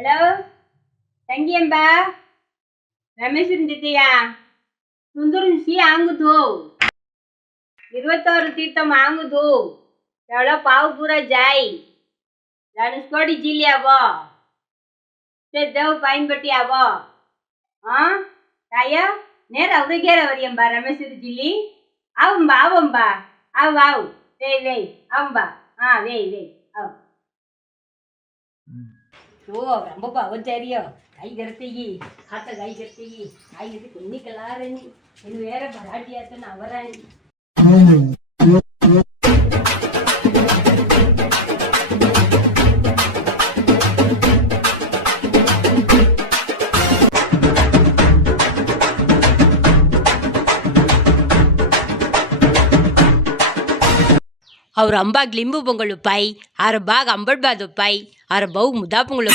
hello ತಂಗಿ ಎಂಬ ರಮೇಶ್ವರನ್ ಜೊತೆಯಾ सुंदर सी आंगुदो 26 तीर्थम आंगुदो एवढा पाव पुरा जाय धनुषकोडी जिल्ले आवो ते देव पाइनपट्टी आवो काय नेर अवरिगेर वरियंबा रमेश्वर जिल्ली आवंबा आव वे आवंबा वे आव ஓ ரொம்ப பவச்சரியோ கை கருத்தையி காத்த கை கருத்தையி காய் இது குன்னி கலாரணி இது வேற பராட்டியாத்தன் அவராணி ಅವ್ರ ಅಂಬಾಗ್ ಲಿಂಬು ಬೊಂಗಳು ಪಾಯಿ ಆರ ಬಾಗ್ ಅಂಬಡ್ ಬಾದು ಪಾಯಿ ಆರ ಬಹು ಮುದಾ ಪೊಂಗಳು